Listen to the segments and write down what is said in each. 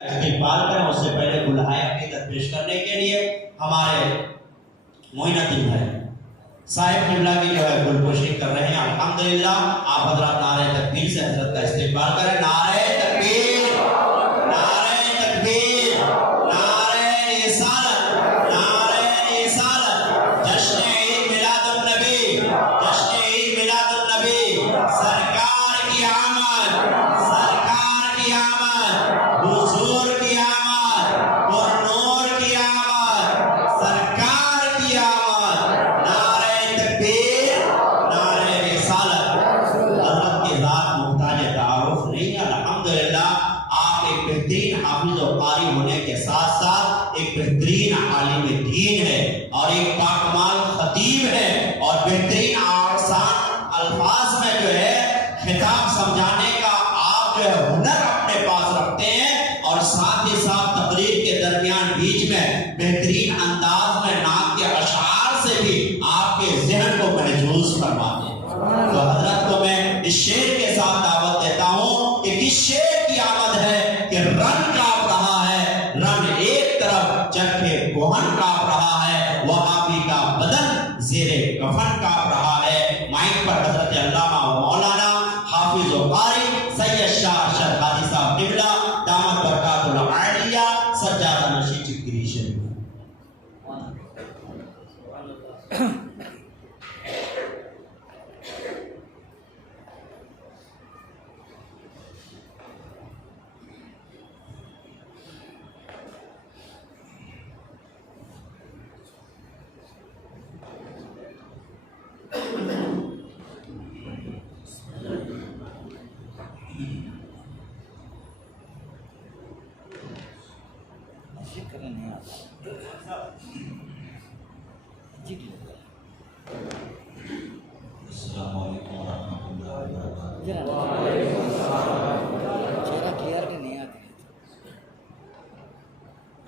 استقبال کریں اس سے پہلے بلائے عقیدت پیش کرنے کے لیے ہمارے معین الدین بھائی صاحب قبلہ کی جو ہے گلپوشی کر رہے ہیں۔ الحمدللہ آپ حضرات نعرہ تکبیر سے حضرت کا استقبال کریں۔ نعرہ تکبیر، نعرہ تکبیر، نعرہ رسالت، نعرہ رسالت، جشن عید میلاد النبی، جشن عید میلاد النبی، سرکار کی آمد، سرکار کی آمد، حضور کی آمد، پر نور کی آمد، سرکار کی آمد، نعرہ تکبیر، نعرہ رسالت۔ حضرت کی ذات محتاج تعارف نہیں ہے۔ الحمدللہ آپ ایک بہترین حافظ و قاری ہونے کے ساتھ ساتھ ایک بہترین عالم دین ہے اور ایک پاکمال خطیب ہے اور بہترین آسان الفاظ میں جو ہے خطاب سمجھانے کا آپ جو ہے ہنر اپنے پاس رکھتے ہیں اور ساتھ ہی ساتھ تقریر کے درمیان بیچ میں بہترین انداز میں نعت کے اشعار سے بھی آپ کے ذہن کو محظوظ فرماتے ہیں۔ تو حضرت کو میں اس شعر کے ساتھ دعوت دیتا ہوں کہ کس شعر کی آمد ہے کہ رن کاپ رہا ہے، رن ایک طرف جبکہ کوہن کاپ رہا ہے، وہابی کا بدن زیر کفن کاپ رہا ہے۔ مائک پر حضرت علامہ و مولانا حافظ و قاری سید شاہ ارشد حاجی صاحب قبلہ دامت برکات العالیہ سجادہ نشین چکری شریف۔ السلام علیکم ورحمۃ اللہ وبرکاتہ۔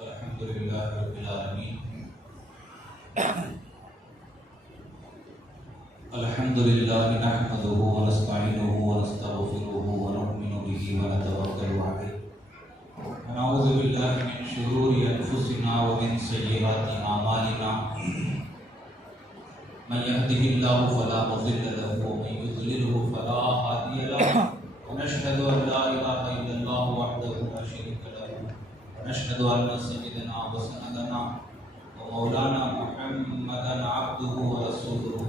الحمدللہ رب العالمین، الحمدللہ نحمدہ ونستعینہ ونستغفرہ ونؤمن بہ ونتوکل علیہ ونعوذ باللہ من شرور انفسنا ومن سیئات اعمالنا، من يهده الله فلا مضل له ومن يضلله فلا هادي له، ونشهد ان لا اله الا الله وحده لا شريك له، ونشهد ان سيدنا وسندنا ومولانا محمدا عبده ورسوله،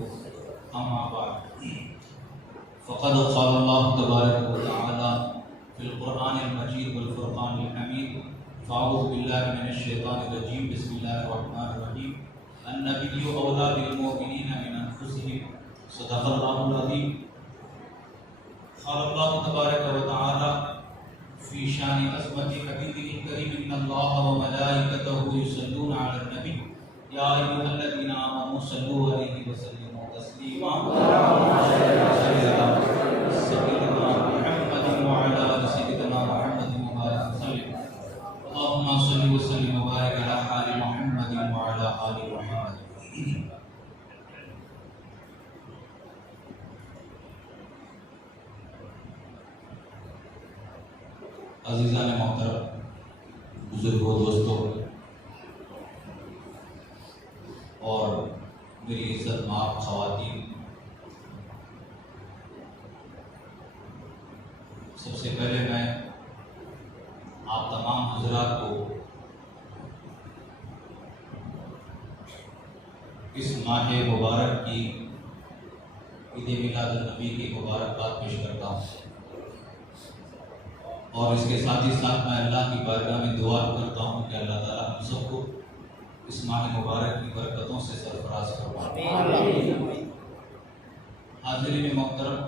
اما بعد، فقد قال الله تبارك وتعالى في القرآن المجيد والفرقان الحميد، فاعوذ بالله من الشيطان الرجيم، بسم الله الرحمن الرحيم، النبي أولى بالمؤمنين من أنفسهم، صدق الله العظيم۔ قال الله تبارك وتعالى في شان عظمة حبيبه الكريم، إن الله وملائكته يصلون على النبي يا أيها الذين آمنوا صلوا عليه وسلموا تسليما، سيدنا محمد وعلى آل سيدنا محمد وبارك وسلم، اللهم صل وسلم وبارك على آل محمد وعلى آل محمد۔ عزیزان محترم، بزرگوں، دوستوں اور میری عزت مآب خواتین، سب سے پہلے میں آپ تمام حضرات کو اس ماہ مبارک کی عید میلاد النبی کی مبارکباد پیش کرتا ہوں اور اس کے ساتھ ہی ساتھ میں اللہ کی بارگاہ میں دعا کرتا ہوں کہ اللہ تعالیٰ ہم سب کو اس ماہ مبارک کی برکتوں سے سرفراز فرمائے۔ حاضرین محترم،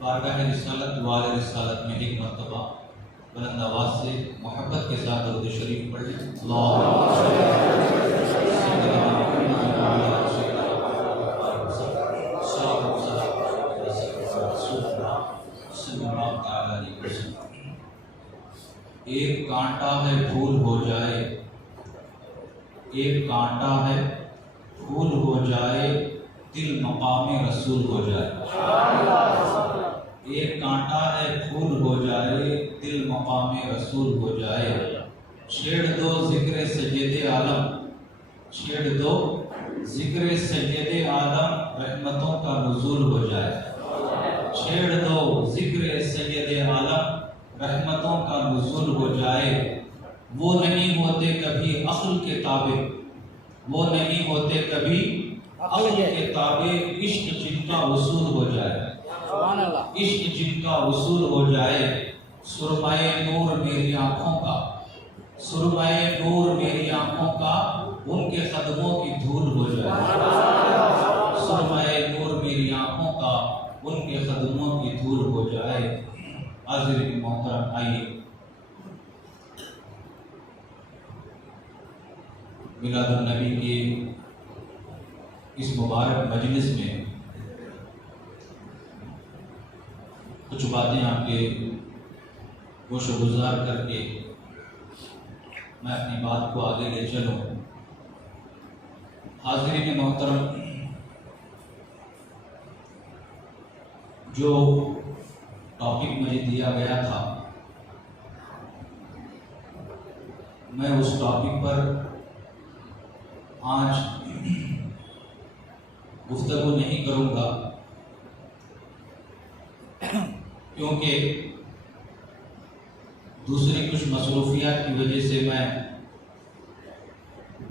بارگاہ رسالت دوار رسالت میں ایک مرتبہ بلند آواز سے محبت کے ساتھ درود شریف پڑھ لیں۔ اللہم صلی علی محمد وعلی آل سیدنا محمد صلی اللہ تعالی علیہ وسلم۔ ایک کانٹا ہے پھول ہو جائے، ایک کانٹا ہے پھول ہو جائے، دل مقام رسول ہو جائے۔ ایک کانٹا ہے پھول ہو جائے، دل مقام رسول ہو جائے، چھیڑ دو ذکر سید عالم، چھیڑ دو ذکر سید عالم، رحمتوں کا نزول ہو جائے، چھیڑ دو ذکر سید عالم، رحمتوں کا نزول ہو جائے۔ وہ نہیں ہوتے کبھی عقل کے تابع، وہ نہیں ہوتے کبھی عقل کے تابع، عشق جن کا وصول ہو جائے، عشق جن کا وصول ہو جائے، سرمائے نور میری آنکھوں کا، سرمائے نور میری آنکھوں کا، ان کے قدموں کی دھول ہو جائے، سرمائے نور میری آنکھوں کا، ان کے قدموں کی دھول ہو جائے۔ حاضرین محترم، آئیے میلاد النبی کی اس مبارک مجلس میں کچھ باتیں آپ کے گوش و گزار کر کے میں اپنی بات کو آگے لے چلوں۔ حاضرین محترم، جو ٹاپک مجھے دیا گیا تھا، میں اس ٹاپک پر آج گفتگو نہیں کروں گا، کیونکہ دوسری کچھ مصروفیات کی وجہ سے میں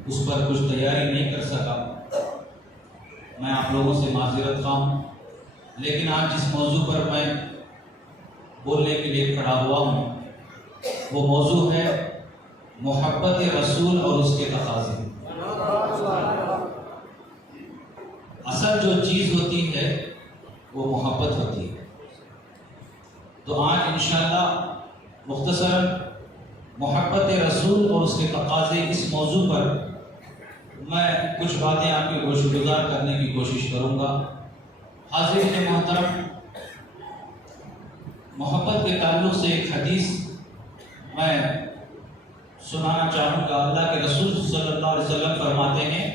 اس پر کچھ تیاری نہیں کر سکا۔ میں آپ لوگوں سے معذرت خواہ ہوں، لیکن آج جس موضوع پر میں بولنے کے لیے کھڑا ہوا ہوں وہ موضوع ہے محبت رسول اور اس کے تقاضے۔ اصل جو چیز ہوتی ہے وہ محبت ہوتی ہے۔ تو آج انشاءاللہ مختصراً محبت رسول اور اس کے تقاضے اس موضوع پر میں کچھ باتیں آپ کے گوش گزار کرنے کی کوشش کروں گا۔ حاضرین محترم، محبت کے تعلق سے ایک حدیث میں سنانا چاہوں گا۔ اللہ کے رسول صلی اللہ علیہ وسلم فرماتے ہیں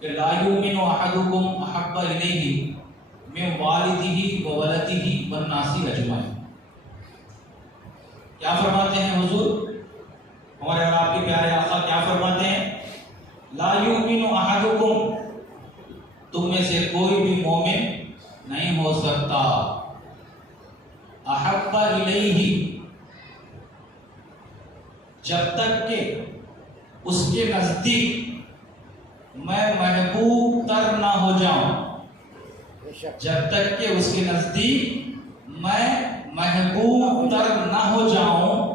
کہ لا یؤمن احدکم احب الیہ من والدہ وولدہ والناس اجمعین۔ کیا فرماتے ہیں حضور؟ ہمارے اور آپ کے پیارے آقا کیا فرماتے ہیں؟ لا یؤمن احدکم، تم میں سے کوئی بھی مومن نہیں ہو سکتا، احب الیہ، جب تک کہ اس کے نزدیک میں محبوب تر نہ ہو جاؤں، جب تک کہ اس کے نزدیک میں محبوب تر نہ ہو جاؤں۔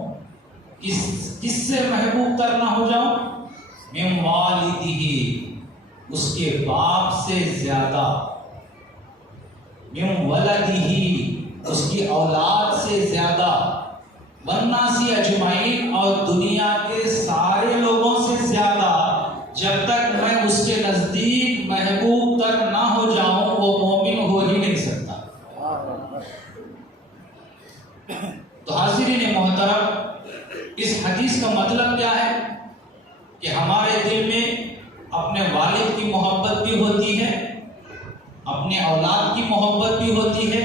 کس سے محبوب تر نہ ہو جاؤں؟ من والدہ، اس کے باپ سے زیادہ، من ولدہ، اس کی اولاد سے زیادہ، والناس اجمعین، اور دنیا کے سارے لوگوں سے زیادہ، جب تک میں اس کے نزدیک محبوب تر نہ ہو جاؤں وہ مومن ہو ہی نہیں سکتا۔ تو حاضرین محترم، اس حدیث کا مطلب کیا ہے کہ ہمارے دل میں اپنے والد کی محبت بھی ہوتی ہے، اپنے اولاد کی محبت بھی ہوتی ہے،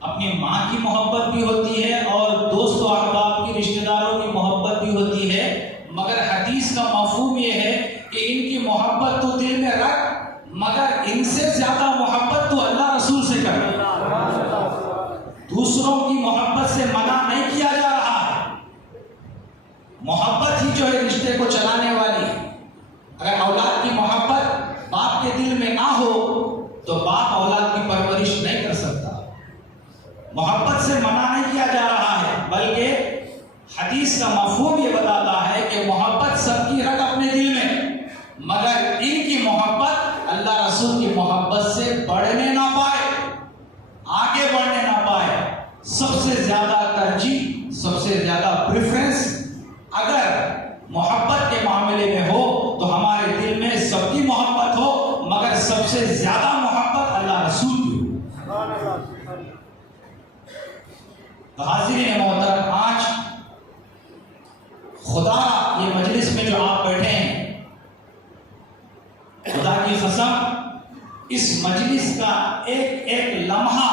اپنی ماں کی محبت بھی ہوتی ہے، اور دوست و احباب کی، رشتہ داروں کی محبت بھی ہوتی ہے، مگر حدیث کا مفہوم یہ ہے کہ ان کی محبت تو دل میں رکھ، مگر ان سے زیادہ محبت تو اللہ رسول سے کر۔ دوسروں کی محبت سے منع نہیں کیا جا رہا ہے، محبت ہی جو ہے رشتے کو چلانے والی ہے۔ اگر اولاد کی محبت باپ کے دل میں نہ ہو تو باپ اولاد کی پرورش نہیں کر سکتا۔ محبت سے منع نہیں کیا جا رہا ہے، بلکہ حدیث کا مفہوم یہ بتاتا ہے کہ محبت سب کی رکھ اپنے دل میں، مگر ان کی محبت اللہ رسول کی محبت سے بڑھنے نہ پائے، آگے بڑھنے نہ پائے۔ سب سے زیادہ ترجیح، سب سے زیادہ پریفرنس اگر محبت کے معاملے میں ہو تو ہمارے دل میں سب کی محبت ہو، مگر سب سے زیادہ محبت اللہ رسول کی ہو۔ تو حاضرین محترم، آج خدا یہ مجلس میں جو آپ بیٹھے ہیں، خدا کی قسم اس مجلس کا ایک ایک لمحہ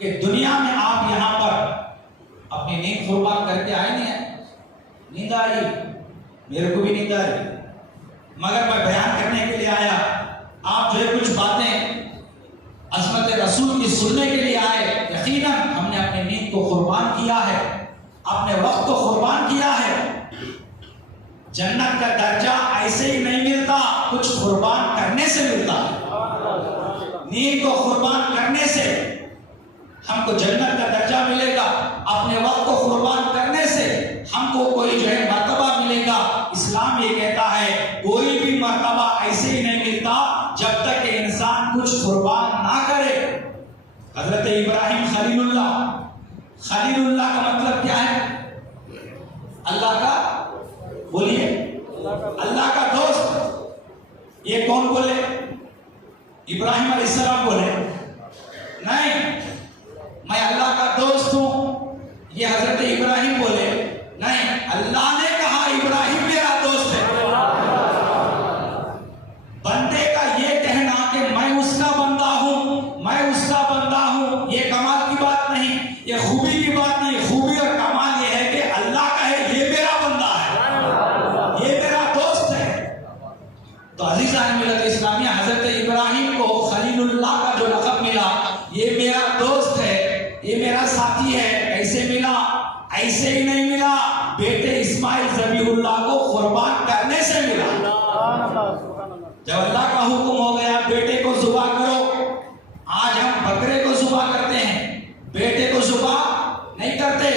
کہ دنیا میں آپ یہاں پر اپنی نیند قربان کر کے آئے نہیں ہیں؟ نیند آ رہی، میرے کو بھی نیند آ رہی، مگر میں بیان کرنے کے لیے آیا. آپ جو ہے کچھ باتیں عظمت رسول کی سننے کے لیے آئے. یقیناً ہم نے اپنی نیند کو قربان کیا ہے، اپنے وقت کو قربان کیا ہے. جنت کا درجہ ایسے ہی نہیں ملتا، کچھ قربان کرنے سے ملتا ہے. نیند کو قربان کرنے سے ہم کو جنت کا درجہ ملے گا. اپنے وقت کو قربان کرنے سے ہم کو کوئی جو ہے مرتبہ ملے گا. اسلام یہ کہتا ہے کوئی بھی مرتبہ ایسے ہی نہیں ملتا جب تک کہ انسان کچھ قربان نہ کرے. حضرت ابراہیم خلیل اللہ، خلیل اللہ کا مطلب کیا ہے؟ اللہ کا، بولیے، اللہ کا دوست. یہ کون بولے؟ ابراہیم علیہ السلام بولے؟ نہیں، میں اللہ کا دوست ہوں، یہ حضرت ابراہیم بولے؟ نہیں، اللہ نے کہا ابراہیم میرا دوست ہے. بندے کا یہ کہنا کہ میں اس کا بندہ ہوں، میں اس کا بندہ ہوں، یہ کمال کی بات نہیں، یہ خوبی کی بات نہیں. خوبی اور کمال یہ ہے کہ اللہ کہے یہ میرا بندہ ہے، یہ میرا دوست ہے. تو عزیزان ملت اسلامیہ، حضرت ابراہیم کو خلیل اللہ کا جو لقب ملا، یہ میرا دوست ہے، یہ میرا ساتھی ہے. کیسے ملا؟ ایسے ہی نہیں ملا، بیٹے اسماعیل ذبیح اللہ کو قربان کرنے سے ملا. جب اللہ کا حکم ہو گیا بیٹے کو ذبح کرو، آج ہم بکرے کو ذبح کرتے ہیں، بیٹے کو ذبح نہیں کرتے.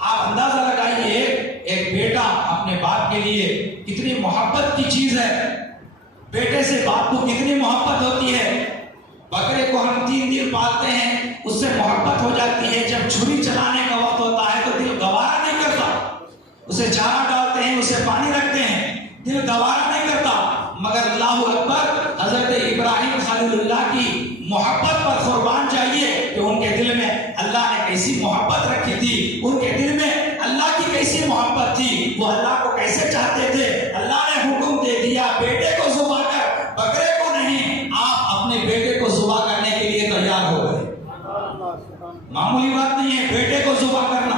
آپ اندازہ لگائیے ایک بیٹا اپنے باپ کے لیے کتنی محبت کی چیز ہے. بیٹے سے باپ کو کتنی محبت ہوتی ہے. بکرے کو ہم 3 دن پالتے ہیں، اس سے محبت ہو جاتی ہے. جب چھری چلانے کا وقت ہوتا ہے تو دل گوارا نہیں کرتا. اسے چارہ ڈالتے ہیں، اسے پانی رکھتے ہیں، دل گوارا نہیں کرتا. مگر اللہ اکبر، حضرت ابراہیم خلیل اللہ کی محبت پر قربان چاہیے کہ ان کے دل میں اللہ نے کیسی محبت رکھی تھی، ان کے دل میں اللہ کی کیسی محبت تھی، وہ اللہ کو کیسے چاہتے تھے. اللہ نے حکم دے دیا بیٹے کو ذبح کر، بکرے کو نہیں. آپ اپنے بیٹے کو ذبح کرنے کے لیے تیار ہو گئے. معمولی بات نہیں ہے بیٹے کو ذبح کرنا.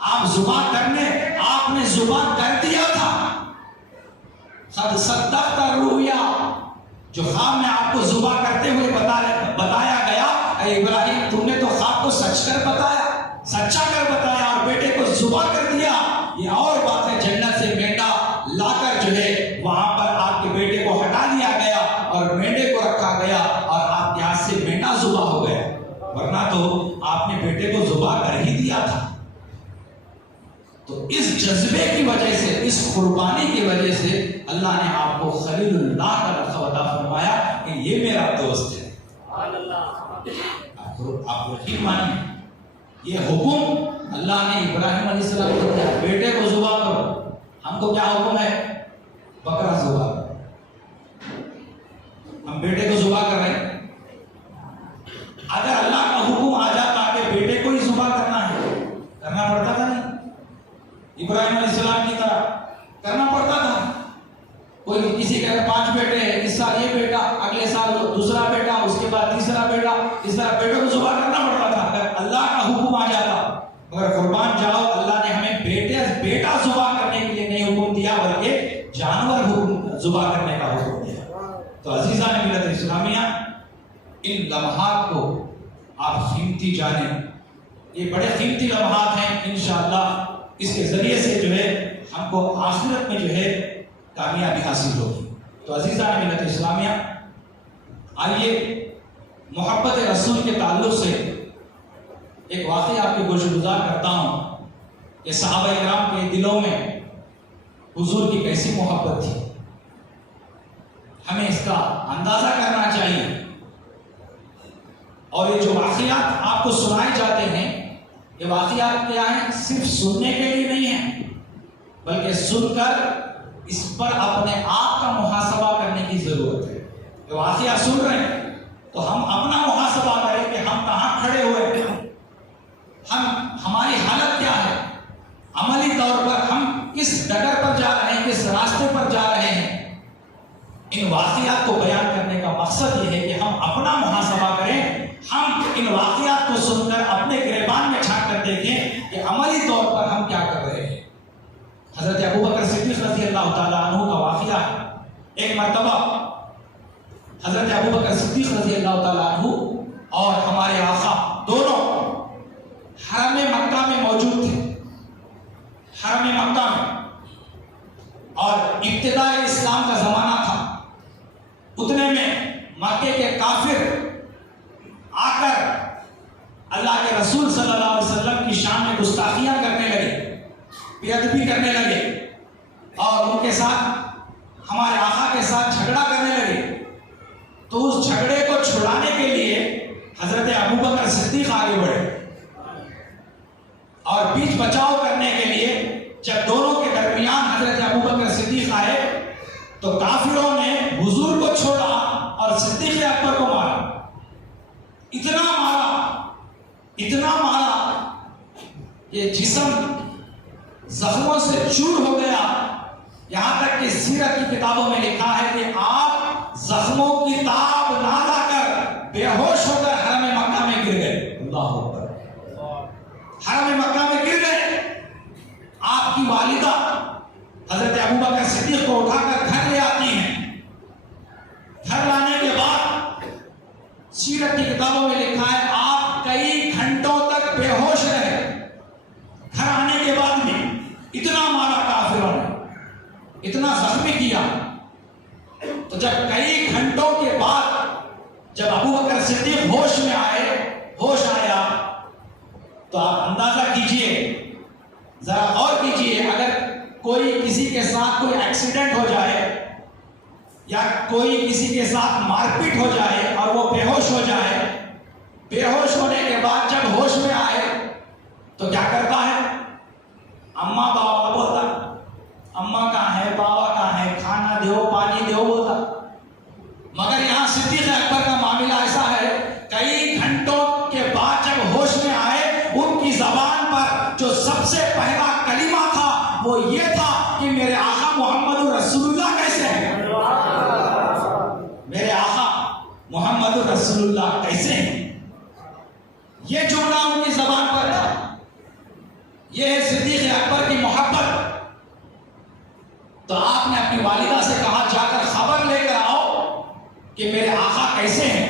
آپ ذبح کرنے، آپ نے ذبح کر دیا تھا. قد صدقت الرؤیا، جو خواب میں آپ کو ذبح کرتے ہوئے بتایا گیا، اے ابراہیم تم نے تو خواب کو سچ کر بتایا، سچا کر بتایا اور بیٹے کو ذبح کر دیا. یہ اور بات ہے، جنت سے مینڈا لا کر جو ہے وہاں پر آپ کے بیٹے کو ہٹا دیا گیا اور مینڈے کو رکھا گیا اور آپ کے ہاتھ سے مینڈا ذبح ہو گیا. ورنہ تو آپ نے بیٹے کو ذبح کر ہی دیا تھا. تو اس جذبے کی وجہ سے، اس قربانی کی وجہ سے اللہ نے آپ کو خلیل اللہ کا لقب عطا فرمایا کہ یہ میرا دوست ہے. آپ یقین مانیے، یہ حکم اللہ نے ابراہیم علیہ السلام کو دیا، بیٹے کو ذبح کرو. ہم کو کیا حکم ہے؟ بکرا ذبح کرو. ہم بیٹے کو ذبح کر رہے ہیں. اگر اللہ کا حکم آ جاتا کہ بیٹے کو ہی ذبح کرنا ہے، کرنا پڑتا تھا نہیں؟ ابراہیم علیہ السلام کی طرح کرنا پڑتا تھا. کوئی کسی کے اگر 5 بیٹے ہیں، اس سال یہ بیٹا، اگلے سال دوسرا بیٹا، اس کے بعد تیسرا بیٹا، اس طرح بیٹوں کو ذبح کرنا پڑتا تھا. اگر اللہ کا حکم آ جاتا، مگر قربان جاؤ، اللہ نے ہمیں بیٹا ذبح کرنے کے لیے نہیں حکم دیا بلکہ جانور ذبح کرنے کا حکم دیا. تو عزیزان ملت اسلامیہ، ان لمحات کو آپ قیمتی جانیں. یہ بڑے قیمتی لمحات ہیں. انشاءاللہ اس کے ذریعے سے جو ہے ہم کو آخرت میں جو ہے کامیابی حاصل ہوگی. تو عزیزان ملت اسلامیہ، آئیے محبت رسول کے تعلق سے ایک واقعہ آپ کے گوش گزار کرتا ہوں کہ صحابہ کرام کے دلوں میں حضور کی کیسی محبت تھی. ہمیں اس کا اندازہ کرنا چاہیے. اور یہ جو واقعات آپ کو سنائے جاتے ہیں، یہ واقعات کیا ہیں؟ صرف سننے کے لیے نہیں ہیں، بلکہ سن کر اس پر اپنے آپ کا محاسبہ کرنے کی ضرورت ہے. یہ واقعہ سن رہے ہیں تو ہم اپنا محاسبہ کریں کہ ہم کہاں کھڑے ہوئے ہیں، ہماری حالت کیا ہے، عملی طور پر ہم کس ڈگر پر جا رہے ہیں، کس راستے پر جا رہے ہیں. ان واقعات کو بیان کرنے کا مقصد یہ ہے کہ ہم اپنا محاسبہ کریں. ہم ان واقعات کو اللہ تعالیٰ عنہ کا واقعہ ہے. ایک مرتبہ حضرت ابوبکر صدیق رضی اللہ تعالیٰ عنہ اور ہمارے آقا دونوں حرم مکہ میں موجود تھے. حرم مکہ میں، اور ابتداء اسلام کا زمانہ تھا. اتنے میں مکے کے کافر آ کر اللہ کے رسول صلی اللہ علیہ وسلم کی شان میں گستاخیاں کرنے لگے، بے ادبی کرنے لگے، اور ان کے ساتھ ہمارے آقا کے ساتھ جھگڑا کرنے لگے. تو اس جھگڑے کو چھڑانے کے لیے حضرت ابوبکر صدیق آگے بڑھے، اور بیچ بچاؤ کرنے کے لیے جب دونوں کے درمیان حضرت ابوبکر صدیق آئے تو کافروں نے حضور کو چھوڑا اور صدیق اکبر کو مارا. اتنا مارا کہ جسم زخموں سے چور ہو گیا. یہاں تک کہ سیرت کی کتابوں میں لکھا ہے کہ آپ زخموں کی تاب نہ لا کر بے ہوش ہو کر حرم مکہ میں گر گئے. اللہ اکبر. حرم مکہ میں گر گئے. آپ کی والدہ حضرت ابوبکر صدیق کو اٹھا کر گھر لے آتی ہیں. گھر لانے کے بعد سیرت کی کتابوں میں لکھا ہے آپ کئی گھنٹوں تک بے ہوش رہے. گھر آنے کے بعد بھی اتنا مارا کافروں نے، اتنا زخمی کیا. تو جب کئی گھنٹوں کے بعد جب ابوبکر صدیق ہوش میں آئے، ہوش آیا، تو آپ اندازہ کیجئے، ذرا غور کیجئے، اگر کوئی کسی کے ساتھ کوئی ایکسیڈنٹ ہو جائے یا کوئی کسی کے ساتھ مار پیٹ ہو جائے اور وہ بے ہوش ہو جائے، بے ہوش ہونے کے بعد جب ہوش میں آئے تو کیا کرتا ہے؟ اماں بابا بولتا. اماں کہاں ہے، بابا کہاں ہے، کھانا دیو، پانی دیو بولتا. مگر یہاں صدیق اکبر کا معاملہ ایسا ہے، کئی گھنٹوں کے بعد جب ہوش میں آئے ان کی زبان پر جو سب سے پہلا کلمہ تھا وہ یہ تھا کہ میرے آقا محمد رسول اللہ کیسے ہیں. میرے آقا محمد رسول اللہ کیسے ہیں، یہ جملہ ان کی زبان پر تھا. یہ ہے صدیق اکبر کی محبت. تو آپ نے اپنی والدہ سے کہا جا کر خبر لے کر آؤ کہ میرے آقا کیسے ہیں.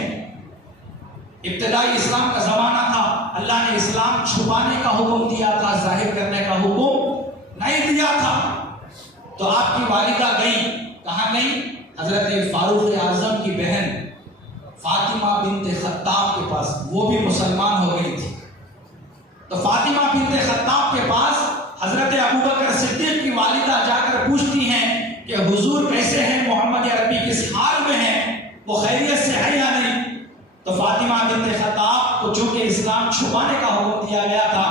ابتدائی اسلام کا زمانہ تھا، اللہ نے اسلام چھپانے کا حکم دیا تھا، ظاہر کرنے کا حکم نہیں دیا تھا. تو آپ کی والدہ گئی، کہاں گئی؟ حضرت فاروق اعظم کی بہن فاطمہ بنت خطاب کے پاس. وہ بھی مسلمان ہو گئی تھی. تو فاطمہ بنت خطاب کے پاس حضرت ابوبکر صدیق کی والدہ جا کر پوچھتی ہیں کہ حضور کیسے ہیں، محمد عربی کس حال میں ہیں، وہ خیریت سے ہے یا نہیں. تو فاطمہ بنت خطاب کو چونکہ اسلام چھپانے کا حکم دیا گیا تھا،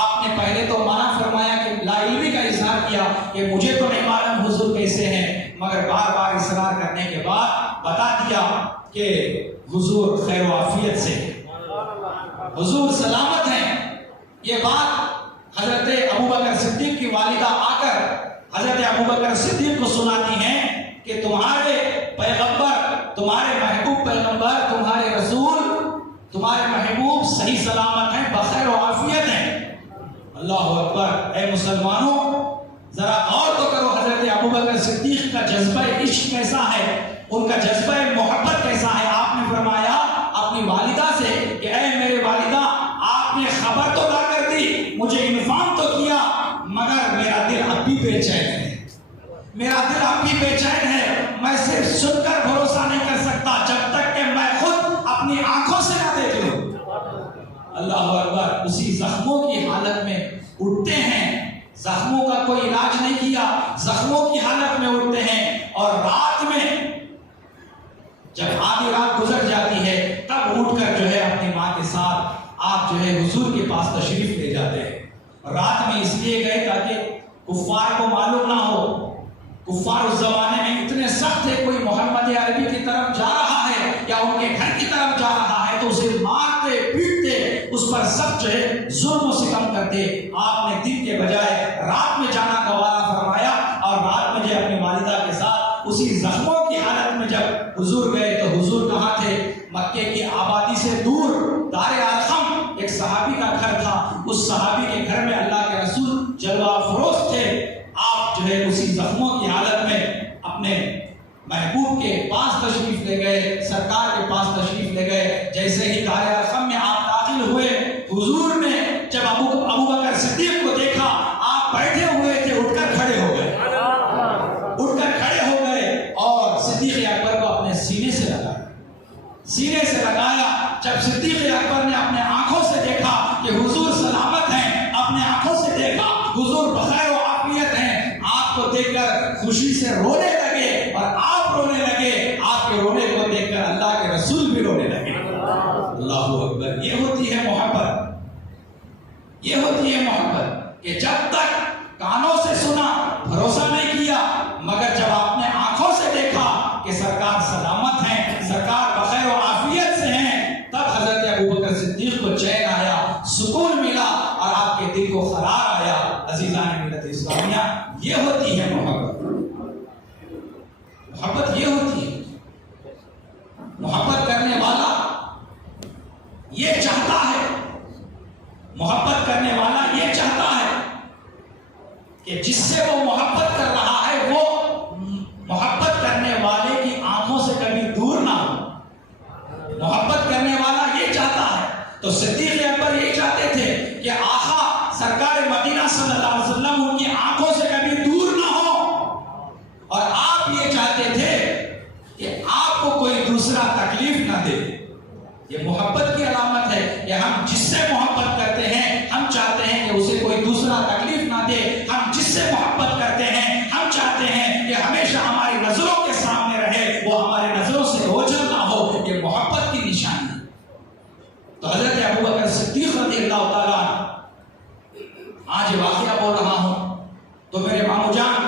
آپ نے پہلے تو منع فرمایا کہ لا علمی کا اظہار کیا کہ مجھے تو نہیں معلوم حضور کیسے ہیں، مگر بار بار اصرار کرنے کے بعد بتا دیا کہ حضور خیر و عافیت سے، حضور سلامت ہیں. یہ بات حضرت ابوبکر صدیق کی والدہ آ کر حضرت ابوبکر صدیق کو سناتی ہیں کہ تمہارے پیغمبر، تمہارے محبوب پیغمبر، تمہارے رسول، تمہارے محبوب صحیح سلامت ہیں، بخیر و عافیت ہیں. اللہ اکبر. اے مسلمانوں ذرا غور تو کرو، حضرت ابوبکر صدیق کا جذبہ عشق کیسا ہے، ان کا جذبہ محبت کیسا ہے. آپ نے فرمایا اپنی والدہ سے کہ اے میرے والدہ، آپ نے خبر تو نہ کر دی، مجھے انفارم تو کیا، مگر میرا دل اب بھی بے چین ہے، میرا دل اب بھی بے چین ہے. میں صرف سن کر بھروسہ نہیں کر سکتا جب تک کہ میں خود اپنی آنکھوں سے نہ دیکھ لوں. اللہ اکبر. اسی زخموں کی حالت میں اٹھتے ہیں، زخموں کا کوئی علاج نہیں کیا، زخموں کی حالت میں اٹھتے ہیں، اور رات میں جب آدھی رات گزر جاتی ہے تب اٹھ کر جو ہے اپنی ماں کے ساتھ آپ جو ہے حضور کے پاس تشریف لے جاتے ہیں. رات میں اس لیے گئے تاکہ کفار کو معلوم نہ ہو. کفار اس زمانے میں اتنے سخت تھے، کوئی محمد عربی کی طرف جا رہا ہے یا ان کے گھر کی طرف جا رہا ہے تو اسے مارتے پیٹتے، اس پر سب جو ہے ظلم و ستم کرتے. آپ نے دن کے بجائے رات میں جانا گوارا فرمایا، اور رات میں جو اپنی والدہ کے ساتھ اسی زخموں کی حالت میں جب حضور گئے تو حضور کہاں تھے؟ مکے کی آبادی سے دور دار ارقم ایک صحابی کا گھر تھا. اس صحابی کے گھر میں اللہ کے رسول جلوہ فروز تھے. آپ جو ہے اسی زخموں کی حالت محبوب کے پاس تشریف لے گئے، سرکار کے پاس تشریف لے گئے. جیسے ہی دار ارقم میں آپ داخل ہوئے، حضور نے جب ابو بکر صدیق کو دیکھا، آپ بیٹھے ہوئے تھے، اٹھ کر کھڑے ہو گئے، اور صدیق اکبر کو اپنے سینے سے لگایا. جب صدیق اکبر نے اپنے آنکھوں سے دیکھا کہ حضور سلامت ہیں، اپنے آنکھوں سے دیکھا حضور بخیر و عافیت ہیں، آپ کو دیکھ کر خوشی سے رونے لگے اور آپ رونے لگے. آپ کے رونے کو دیکھ کر اللہ کے رسول بھی رونے لگے. اللہ اکبر. یہ ہوتی ہے محبت کہ جب تک کانوں سے سنا بھروسہ نہیں کیا، مگر جب آپ نے آنکھوں سے دیکھا کہ سرکار سلامت ہیں، سرکار بخیر و عافیت سے ہیں، تب حضرت ابوبکر صدیق کو چین آیا، سکون ملا اور آپ کے دل کو قرار آیا. عزیزان ملت اسلامیہ، یہ ہوتی ہے محبت یہ ہوتی ہے. محبت کرنے والا یہ چاہتا ہے، کہ جس سے وہ محبت کر رہا ہے وہ محبت کرنے والے کی آنکھوں سے کبھی دور نہ ہو. محبت کرنے والا یہ چاہتا ہے. تو صدیق اکبر یہی چاہتے تھے کہ آقا سرکار مدینہ صلی اللہ علیہ وسلم ان کی آنکھوں سے کبھی دور نہ ہو، اور آپ یہ چاہتے تھے کہ آپ کو کوئی دوسرا تکلیف نہ دے. یہ محبت کی علامت ہے کہ ہم جس سے محبت کرتے ہیں ہم چاہتے ہیں کہ اسے کوئی دوسرا تکلیف نہ دے. ہم جس سے محبت کرتے ہیں ہم چاہتے ہیں کہ ہمیشہ ہماری نظروں کے سامنے رہے، وہ ہماری نظروں سے اوجھل نہ ہو. یہ محبت کی نشانی ہے. تو حضرت ابوبکر صدیق رضی اللہ تعالیٰ، آج یہ واقعہ بول رہا ہوں تو میرے مامو جان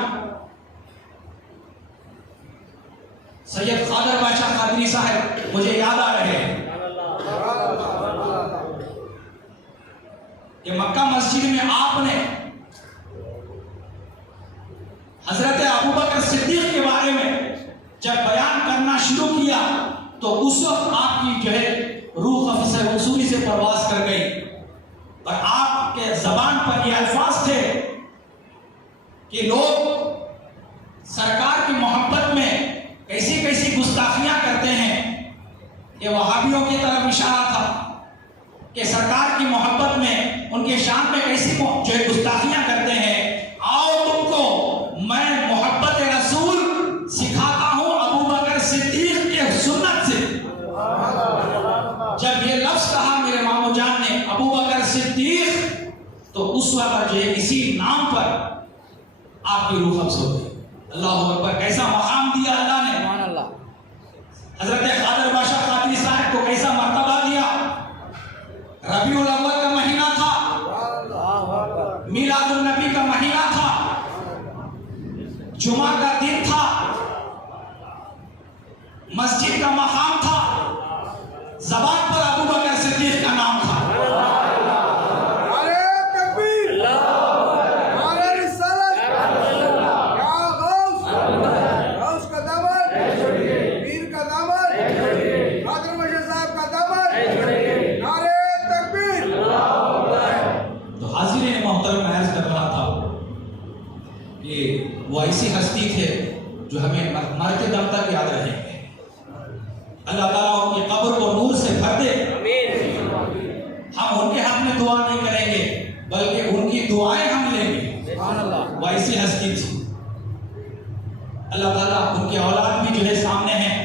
سید قادر بادشاہ قادری صاحب مجھے یاد آ رہے ہیں کہ مکہ مسجد میں آپ نے حضرت ابوبکر صدیق کے بارے میں جب بیان کرنا شروع کیا تو اس وقت آپ کی جو ہے روح قفس رسولی سے پرواز کر گئی، اور آپ کے زبان پر یہ الفاظ تھے کہ لوگ سرکار کی محبت میں کیسی کیسی گستاخیاں کرتے ہیں. یہ وہابیوں کی طرف اشارہ تھا کہ سرکار کی محبت میں ان کے شان میں کیسی جو ہے گستاخیاں کرتے ہیں. آؤ تم کو میں محبت رسول سکھاتا ہوں ابوبکر صدیق کے سنت سے. جب یہ لفظ کہا میرے مامو جان نے ابوبکر صدیق، تو اس وقت جو ہے اسی نام پر آپ کی روح قبض ہو گئی. اللہ اکبر. کیسا مقام دیا اللہ نے. حضرت قادر بادشاہ قادری صاحب کو کیسا مرتبہ دیا. ربیع الاول کا مہینہ تھا، میلاد النبی کا مہینہ تھا، جمعہ کا دن تھا، مسجد کا مقام تھا، زبان پر ابوبکر صدیق کا نام تھا. وہ ایسی ہستی تھے جو ہمیں مرتے دم تک یاد رہیں گے. اللہ تعالیٰ ان کی قبر کو نور سے بھر دے. ہم ان کے حق میں دعا نہیں کریں گے بلکہ ان کی دعائیں ہم لیں گے. وہ ایسی ہستی تھی. اللہ تعالیٰ ان کے اولاد بھی جو ہے سامنے ہیں.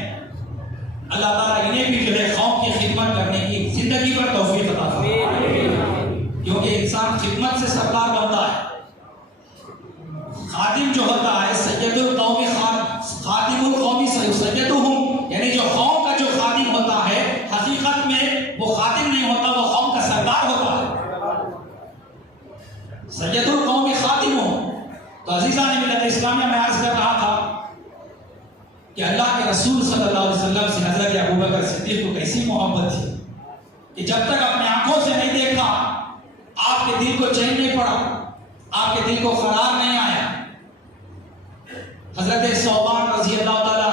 اللہ تعالیٰ انہیں بھی جو ہے قوم کی خدمت کرنے کی زندگی پر توفیق عطا فرمائے، کیونکہ انسان خدمت سے سرکار بنتا ہے. خادم جو ہوتا ہے سید القومی خادم القومی سیدہم، یعنی جو قوم کا جو خادم ہوتا ہے حقیقت میں وہ خادم نہیں ہوتا، وہ قوم کا سردار ہوتا ہے. سید القومی خادم ہو. تو عزیزان ملت اسلامیہ میں عرض کر رہا تھا کہ اللہ کے رسول صلی اللہ علیہ وسلم سے حضرت ابوبکر صدیق کو کیسی محبت تھی کہ جب تک اپنے آنکھوں سے نہیں دیکھا آپ کے دل کو چین نہیں پڑا، آپ کے دل کو قرار نہیں آیا. حضرت ثوبان رضی اللہ تعالی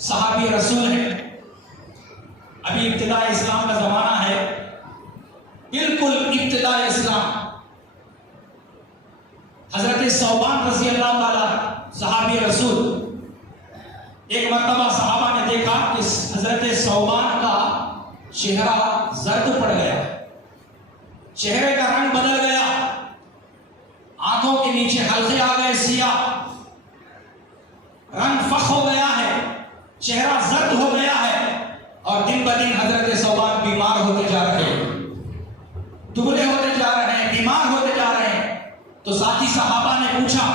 صحابی رسول ہے. ابھی ابتداء اسلام کا زمانہ ہے، بالکل ابتداء اسلام. حضرت ثوبان رضی اللہ تعالی صحابی رسول ایک مرتبہ صحابہ نے دیکھا کہ حضرت ثوبان کا چہرہ زرد پڑ گیا، چہرے کا رنگ بدل گیا، آنکھوں کے نیچے حلقے آ گئے سیاہ، رنگ فخ ہو گیا ہے، چہرہ زرد ہو گیا ہے، اور دن بدن حضرت ثوبان بیمار ہوتے جا رہے ہیں، دبلے ہوتے جا رہے ہیں، بیمار ہوتے جا رہے ہیں۔ تو ساتھی صحابہ نے پوچھا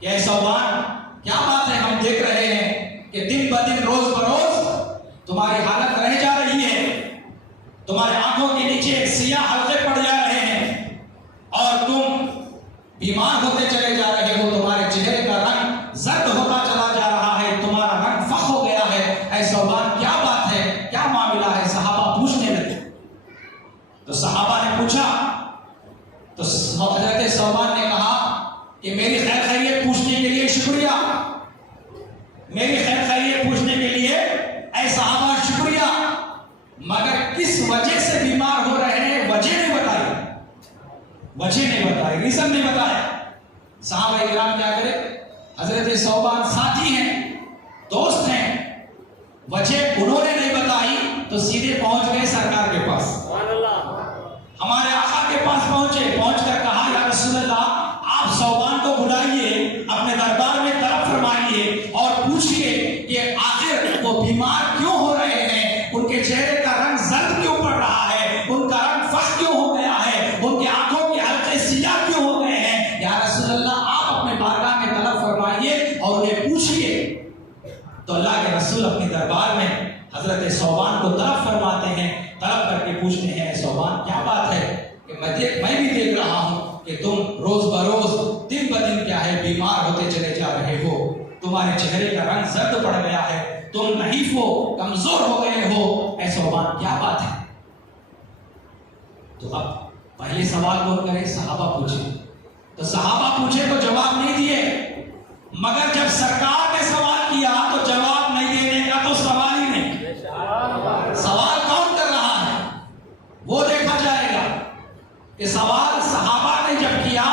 کہ اے ثوبان کیا بات ہے، ہم دیکھ رہے ہیں کہ دن بدن روز بروز تمہاری حالت رہ جا رہی ہے، تمہارے آنکھوں کے نیچے سیاہ حلقے پڑ جا رہے ہیں اور تم بیمار ہوتے چلے جا رہے ہو، تمہارے چہرے کا رنگ زرد ہوتا چلا جا رہا ہے، تمہارا رنگ فخ ہو گیا ہے، اے ثوبان کیا بات ہے، کیا معاملہ ہے؟ صحابہ پوچھنے لگے۔ تو صحابہ نے پوچھا تو حضرت ثوبان نے کہا کہ میری خیر خیریت پوچھنے کے لیے شکریہ، میری خیر خیریت پوچھنے کے لیے اے صحابہ شکریہ، مگر کس وجہ سے بیمار ہو رہے ہیں وجہ نہیں بتائی، وجہ نہیں بتائی، ریزن نہیں بتایا۔ صحابہ کرام کیا کرے، حضرت ثوبان ساتھی ہیں، دوست ہیں، وجہ انہوں نے نہیں بتائی تو سیدھے پہنچ گئے سرکار کے پاس، ہمارے آقا کے پاس پہنچے، پہنچ کر کہا یا رسول اللہ آپ ثوبان کو بلائیے، اپنے دربار میں طلب فرمائیے اور پوچھئے کہ آخر وہ بیمار کیوں ہو رہے ہیں، ان کے چہرے کا رنگ زرد کیوں پڑ رہا ہے، ان کا رنگ فخ کیوں ہو گیا ہے، ان کے آنکھوں کے حلقے سیاہ کیوں ہو گئے ہیں، یا رسول اللہ آپ اپنے بارگاہ میں طلب فرمائیے اور انہیں پوچھئے۔ تو اللہ کے رسول اپنے دربار میں حضرت ثوبان کو طلب فرماتے ہیں، طلب کر کے پوچھتے ہیں ثوبان کیا بات ہے کہ میں بھی دیکھ رہا ہوں کہ تم روز بروز دن بدن کیا ہے بیمار ہوتے چلے جا رہے ہو، تمہارے چہرے کا رنگ زرد پڑ گیا ہے، تم نحیف ہو، کمزور ہو گئے ہو، اے ثوبان کیا بات ہے؟ تو اب پہلے سوال کون کرے؟ صحابہ پوچھے، تو صحابہ پوچھے تو جواب نہیں دیے، مگر جب سرکار نے سوال کیا تو جواب نہیں دینے کا تو سوال ہی نہیں۔ سوال کون کر رہا ہے وہ دیکھا جائے گا کہ سوال صحابہ نے جب کیا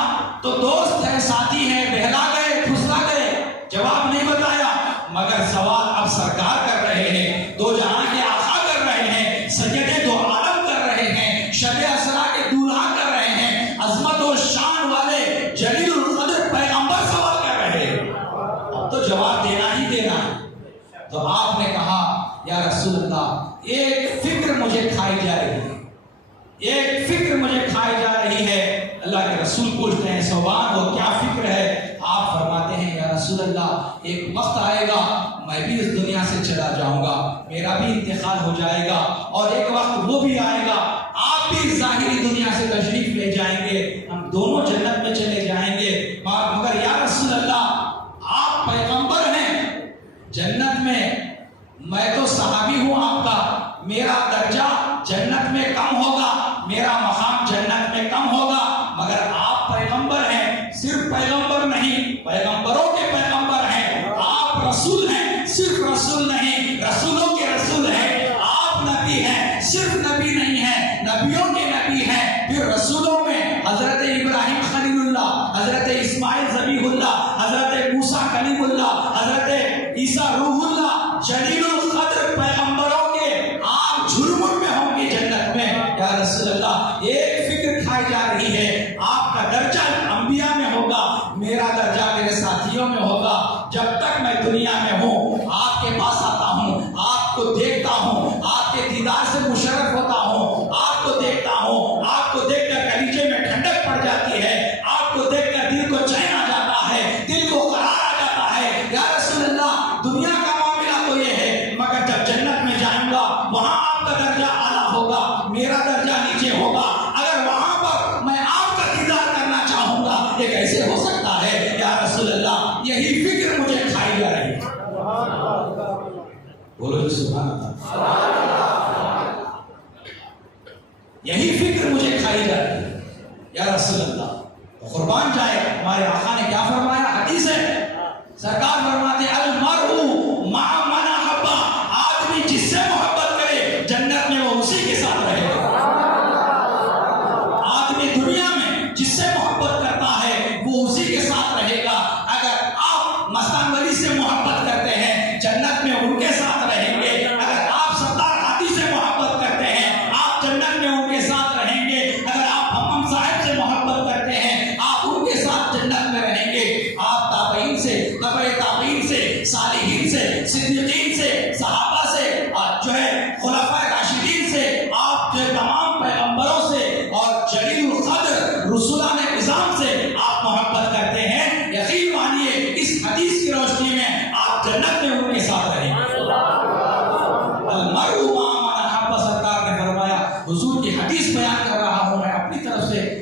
تو دوست ہے، ساتھی ہے، بہلا گئے، پھسلا گئے، جواب نہیں بتایا، مگر سوال اب سرکار کر رہے ہیں، دو جہاں کے آقا کر رہے ہیں، سید دو عالم کر رہے ہیں، شب اسرا کے دولہا کر رہے ہیں، عظمت و شان والے جلیل القدر پیغمبر سوال کر رہے ہیں، اب تو جواب دینا ہی دینا ہے۔ تو آپ نے کہا یا رسول اللہ ایک فکر مجھے کھائی جا رہی ہے، ایک فکر مجھے کھائی جا رہی ہے۔ اللہ کے رسول پوچھتے ہیں ثوبان وہ کیا فکر ہے؟ آپ فرماتے ہیں یا رسول اللہ ایک وقت آئے گا میں بھی اس دنیا سے چلا جاؤں گا، میرا بھی انتقال ہو جائے گا، اور ایک وقت وہ بھی آئے گا آپ بھی ظاہری دنیا سے تشریف لے جائیں گے، ہم دونوں جنت میں چلے جائیں گے، مگر یا رسول اللہ آپ پیغمبر ہیں، جنت میں تو صحابی ہوں آپ کا، میرا درجہ جنت میں کم ہوگا، میرا مقام جنت میں کم ہوگا، مگر آپ پیغمبر ہیں، صرف پیغمبر نہیں، پیغمبروں کے پیغمبر ہیں، آپ رسول ہیں، صرف رسول نہیں، رسولوں کے رسول ہیں، آپ نبی ہیں، صرف نبی نہیں ہیں، نبیوں کے نبی ہیں، پھر رسولوں میں حضرت ابراہیم خلیل اللہ، حضرت اسماعیل ذبیح اللہ، حضرت موسیٰ کلیم اللہ، حضرت عیسیٰ روح اللہ، جلیل القدر پیغمبروں کے آپ جھرمٹ میں ہوں گے جنت میں۔ یا رسول اللہ ایک فکر کھائی جا رہی ہے، آپ کا درجہ انبیاء میں ہوگا، میرا درجہ میرے ساتھیوں میں ہوگا، جب تک میں دنیا میں ہوں آپ کے پاس آتا ہوں، آپ کو دیکھتا ہوں، آپ کے دیدار سے مشرف ہوتا ہوں، آپ کو دیکھتا ہوں، آپ کو دیکھ کر کلیجے میں ٹھنڈک پڑ جاتی ہے، آپ کو دیکھ کر دل کو چین آ جاتا ہے، دل کو قرار آ جاتا ہے۔ یا رسول اللہ دنیا کا معاملہ تو یہ ہے، مگر جب جنت میں جائوں گا وہاں آپ کا درجہ اعلیٰ ہوگا، میرا درجہ نیچے ہوگا، اگر وہاں پر میں آپ کا دیدار کرنا چاہوں گا یہ کیسے ہو سکتا ہے؟ یا رسول اللہ یہی فکر مجھے کھائی جا رہی ہے۔ بولو جی سبحان اللہ، یہی فکر مجھے کھائی جا رہی ہے۔ یا رسول اللہ قربان جائے، ہمارے آقا نے کیا فرمایا؟ حدیث ہے، سرکار فرماتے ہیں المرء مع من احب، آدمی جس سے محبت کرے جنت میں وہ اسی کے ساتھ رہے گا۔ آدمی دنیا میں جس سے محبت کرتا ہے وہ اسی کے ساتھ رہے گا۔ اگر آپ مثلاً ولی سے محبت کرتے ہیں جنت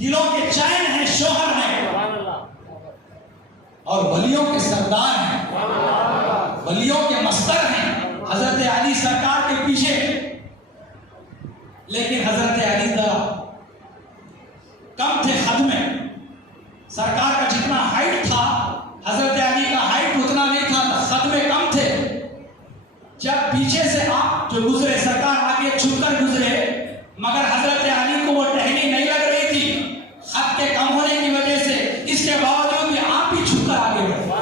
دلوں کے چین ہیں، شوہر ہیں، اور ولیوں کے سردار ہیں، ولیوں کے مستر ہیں حضرت علی سرکار کے پیچھے. لیکن حضرت علی ذرا کم تھے خد میں. سرکار کا جتنا ہائٹ تھا حضرت علی کا ہائٹ اتنا نہیں تھا، خد میں کم تھے. جب پیچھے سے آپ جو گزرے، سرکار آگے چھپ کر گزرے، مگر حضرت علی کو وہ ٹہنی نہیں لگ رہی تھی خط کے کم ہونے کی وجہ سے. اس کے باوجود بھی آپ بھی چھپ کر آگے بڑھے،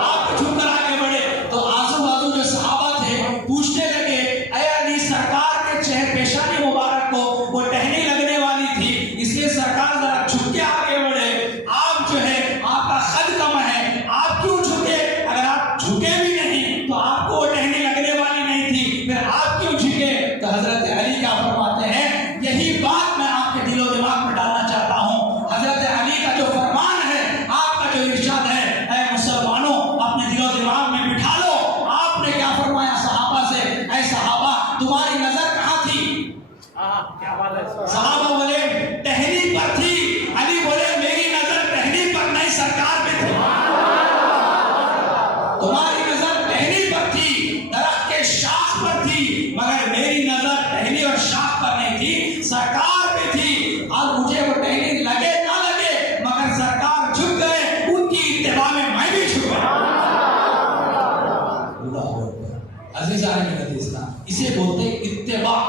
آپ بھی چھپ کر آگے بڑھے. تو آزو بازو جو صحابہ تھے پوچھنے لگے، اے علی سرکار کے چہر پیشانی مبارک کو وہ ٹہنی لگنے والی تھی، اس لیے سرکار ذرا چھپ کے آگے بڑھے. آپ جو ہے آپ کا خد کم ہے، آپ کیوں جھکے؟ اگر آپ جھکے بھی نہیں تو آپ کو وہ ٹہنی لگنے والی نہیں تھی، پھر آپ کیوں جھکے؟ تو حضرت علی کیا فرماتے ہیں؟ یہی بات میں آپ کے دل و دماغ میں ڈالنا چاہتا ہوں. حضرت علی کا جو فرمان ہے، آپ کا جو ارشاد ہے، اے مسلمانوں اپنے دل و دماغ میں بٹھا لو. آپ نے کیا فرمایا صحابہ سے؟ اے صحابہ تمہاری نظر کہاں تھی؟ صحابہ بولے ٹہنی پر تھی. علی بولے میری نظر ٹہنی پر نہیں، سرکار پہ تھی. تمہاری نظر ٹہنی پر تھی، درخت کے شاخ پر تھی، مگر میری نظر ٹہنی اور شاخ پر نہیں تھی، سرکار پہ تھی. اور مجھے وہ ٹہنی لگے نہ لگے، مگر سرکار جھک گئے، ان کی اتباع میں میں بھی جھک گیا. عزیزان ملت اسلام، اسے بولتے اتباع.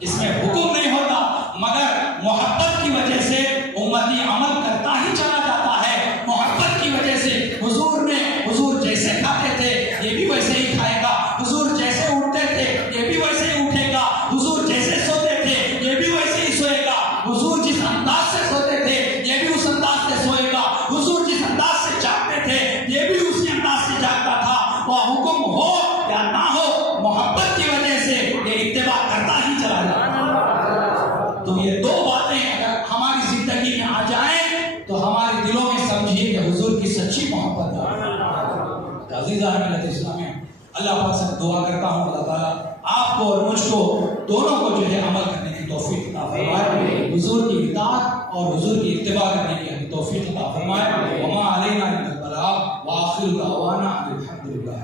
اس میں حکم نہیں ہوتا، مگر محبت کی وجہ سے امتی عمل کرتا ہی چلا جاتا ہے. محبت کی وجہ سے حضور جیسے کھاتے تھے یہ بھی ویسے ہی کھائے گا، حضور جیسے اٹھتے تھے یہ بھی ویسے ہی اٹھے گا، حضور جیسے سوتے تھے یہ بھی ویسے ہی سوئے گا، حضور جس انداز سے سوتے تھے یہ بھی اس انداز سے سوئے گا، حضور جس انداز سے جاگتے تھے یہ بھی اسی انداز سے جاگتا تھا. وہ حکم ہو یا نہ ہو، محبت کی وجہ سے یہ اتباع کرتا ہی چلا جاتا. تو یہ دو باتیں اگر ہماری زندگی میں آ جائیں تو ہمارے دلوں میں سمجھیے کہ حضور کی سچی محبت ہے. عزیزان ملت اسلامیہ، اللہ پاک سے دعا کرتا ہوں اللہ تعالیٰ آپ کو اور مجھ کو دونوں کو جو ہے عمل کرنے کی توفیق عطا فرمائے، حضور کی اطاعت اور حضور کی اتباع کرنے کی ہمیں توفیق عطا فرمائے. وما علینا الا البلاغ وآخر دعوانا الحمد للہ.